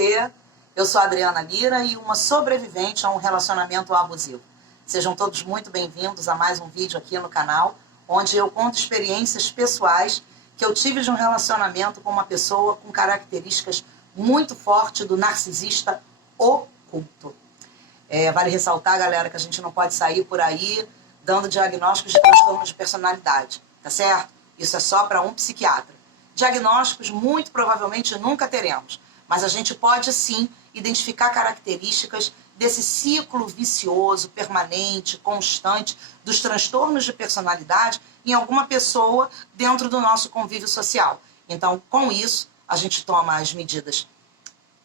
você? Eu sou a Adriana Lira e uma sobrevivente a um relacionamento abusivo. Sejam todos muito bem-vindos a mais um vídeo aqui no canal, onde eu conto experiências pessoais que eu tive de um relacionamento com uma pessoa com características muito fortes do narcisista oculto. Vale ressaltar, galera, que a gente não pode sair por aí dando diagnósticos de transtorno de personalidade, tá certo? Isso é só para um psiquiatra. Diagnósticos muito provavelmente nunca teremos, mas a gente pode sim identificar características desse ciclo vicioso, permanente, constante dos transtornos de personalidade em alguma pessoa dentro do nosso convívio social. Então, com isso, a gente toma as medidas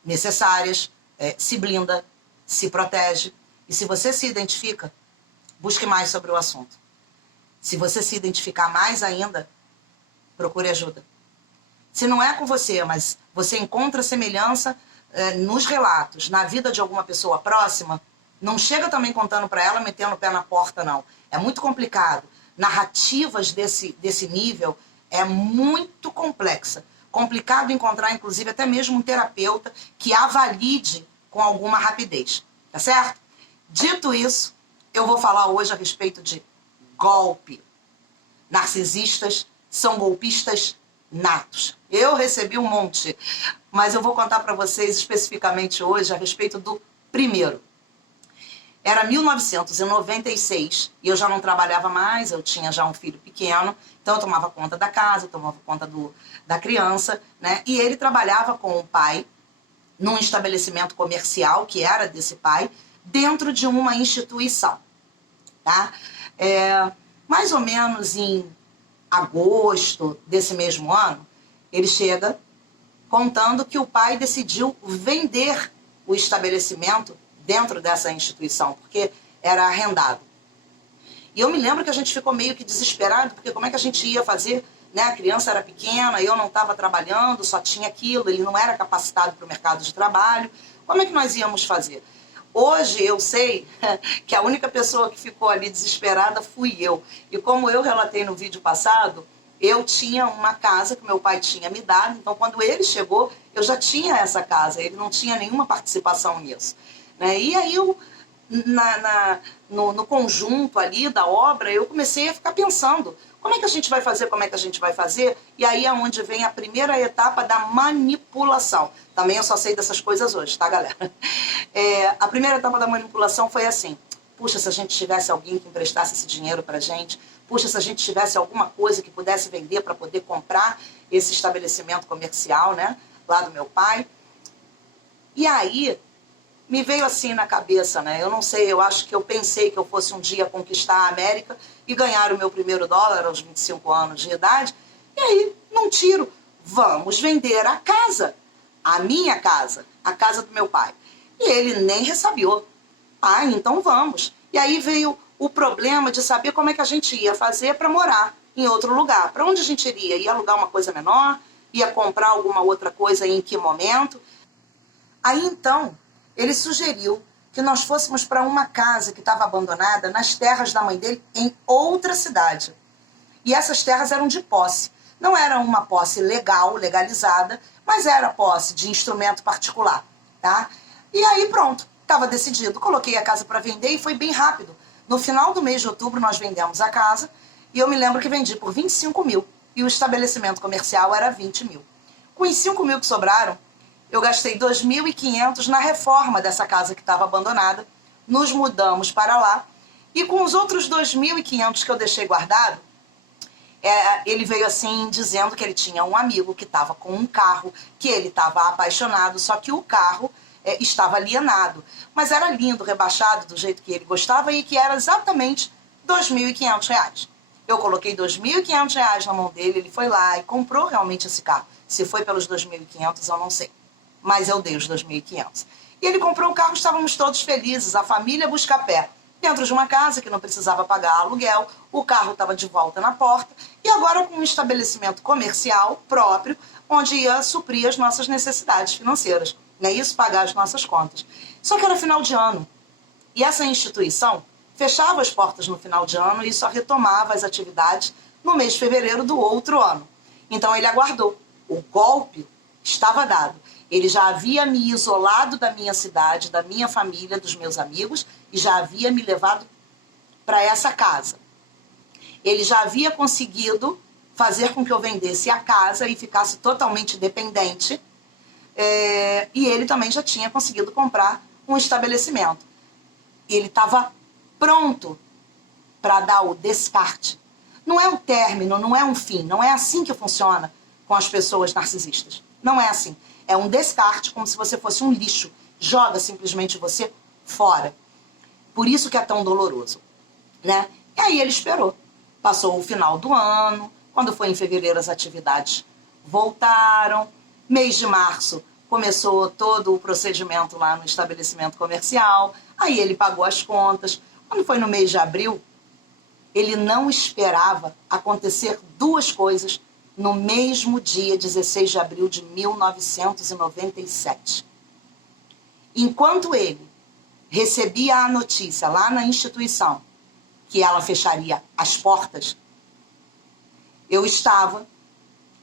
necessárias, se blinda, se protege. E se você se identifica, busque mais sobre o assunto. Se você se identificar mais ainda, procure ajuda. Se não é com você, mas você encontra semelhança nos relatos, na vida de alguma pessoa próxima, não chega também contando para ela, metendo o pé na porta, não. É muito complicado. Narrativas desse nível é muito complexa. Complicado encontrar, inclusive, até mesmo um terapeuta que a valide com alguma rapidez. Tá certo? Dito isso, eu vou falar hoje a respeito de golpe. Narcisistas são golpistas natos. Eu recebi um monte, mas eu vou contar para vocês especificamente hoje a respeito do primeiro. Era 1996 e eu já não trabalhava mais, eu tinha já um filho pequeno, então eu tomava conta da casa, tomava conta da criança, né? E ele trabalhava com o pai num estabelecimento comercial, que era desse pai, dentro de uma instituição, tá? Mais ou menos em agosto desse mesmo ano, ele chega contando que o pai decidiu vender o estabelecimento dentro dessa instituição, porque era arrendado. E eu me lembro que a gente ficou meio que desesperado, porque como é que a gente ia fazer, né? A criança era pequena, eu não estava trabalhando, só tinha aquilo, ele não era capacitado para o mercado de trabalho. Como é que nós íamos fazer? Hoje eu sei que a única pessoa que ficou ali desesperada fui eu. E como eu relatei no vídeo passado, eu tinha uma casa que meu pai tinha me dado, então quando ele chegou, eu já tinha essa casa, ele não tinha nenhuma participação nisso, né? E aí eu, no conjunto ali da obra, eu comecei a ficar pensando, como é que a gente vai fazer, como é que a gente vai fazer? E aí é onde vem a primeira etapa da manipulação. Também eu só sei dessas coisas hoje, tá, galera? A primeira etapa da manipulação foi assim: puxa, se a gente tivesse alguém que emprestasse esse dinheiro pra gente, puxa, se a gente tivesse alguma coisa que pudesse vender para poder comprar esse estabelecimento comercial, né, lá do meu pai. E aí me veio assim na cabeça, né? Eu não sei, eu acho que eu pensei que eu fosse um dia conquistar a América e ganhar o meu primeiro dólar aos 25 anos de idade. E aí, num tiro, vamos vender a casa, a minha casa, a casa do meu pai. E ele nem ressabiou. Ah, então vamos. E aí veio o problema de saber como é que a gente ia fazer para morar em outro lugar. Para onde a gente iria? Ia alugar uma coisa menor? Ia comprar alguma outra coisa e em que momento? Aí então, ele sugeriu que nós fôssemos para uma casa que estava abandonada nas terras da mãe dele em outra cidade. E essas terras eram de posse. Não era uma posse legal, legalizada, mas era posse de instrumento particular, tá? E aí pronto, estava decidido. Coloquei a casa para vender e foi bem rápido. No final do mês de outubro nós vendemos a casa e eu me lembro que vendi por 25 mil e o estabelecimento comercial era 20 mil. Com os 5 mil que sobraram, eu gastei 2.500 na reforma dessa casa que estava abandonada, nos mudamos para lá e com os outros 2.500 que eu deixei guardado, ele veio assim dizendo que ele tinha um amigo que estava com um carro, que ele estava apaixonado, só que o carro estava alienado, mas era lindo, rebaixado do jeito que ele gostava e que era exatamente R$2.500. Eu coloquei R$2.500 na mão dele, ele foi lá e comprou realmente esse carro. Se foi pelos 2.500 eu não sei, mas eu dei os 2.500. E ele comprou o carro, estávamos todos felizes, a família busca-pé, dentro de uma casa que não precisava pagar aluguel, o carro estava de volta na porta e agora com um estabelecimento comercial próprio, onde ia suprir as nossas necessidades financeiras. Não é isso? Pagar as nossas contas. Só que era final de ano. E essa instituição fechava as portas no final de ano e só retomava as atividades no mês de fevereiro do outro ano. Então ele aguardou. O golpe estava dado. Ele já havia me isolado da minha cidade, da minha família, dos meus amigos, e já havia me levado para essa casa. Ele já havia conseguido fazer com que eu vendesse a casa e ficasse totalmente dependente. E ele também já tinha conseguido comprar um estabelecimento. Ele estava pronto para dar o descarte. Não é um término, não é um fim. Não é assim que funciona com as pessoas narcisistas. Não é assim. É um descarte, como se você fosse um lixo. Joga simplesmente você fora. Por isso que é tão doloroso, né? E aí ele esperou. Passou o final do ano. Quando foi em fevereiro, as atividades voltaram. Mês de março, começou todo o procedimento lá no estabelecimento comercial. Aí ele pagou as contas. Quando foi no mês de abril, ele não esperava acontecer duas coisas no mesmo dia, 16 de abril de 1997. Enquanto ele recebia a notícia lá na instituição que ela fecharia as portas, eu estava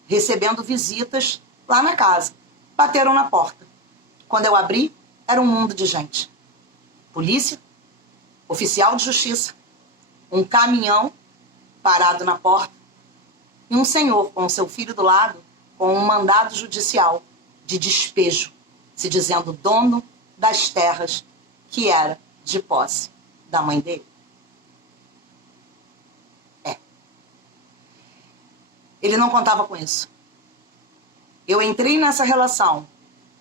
recebendo visitas lá na casa. Bateram na porta. Quando eu abri, era um mundo de gente. Polícia, oficial de justiça, um caminhão parado na porta e um senhor com seu filho do lado com um mandado judicial de despejo, se dizendo dono das terras que era de posse da mãe dele. Ele não contava com isso. Eu entrei nessa relação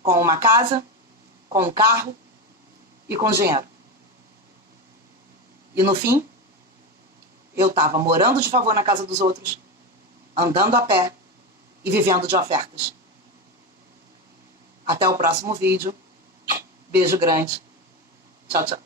com uma casa, com um carro e com dinheiro. E no fim, eu estava morando de favor na casa dos outros, andando a pé e vivendo de ofertas. Até o próximo vídeo. Beijo grande. Tchau, tchau.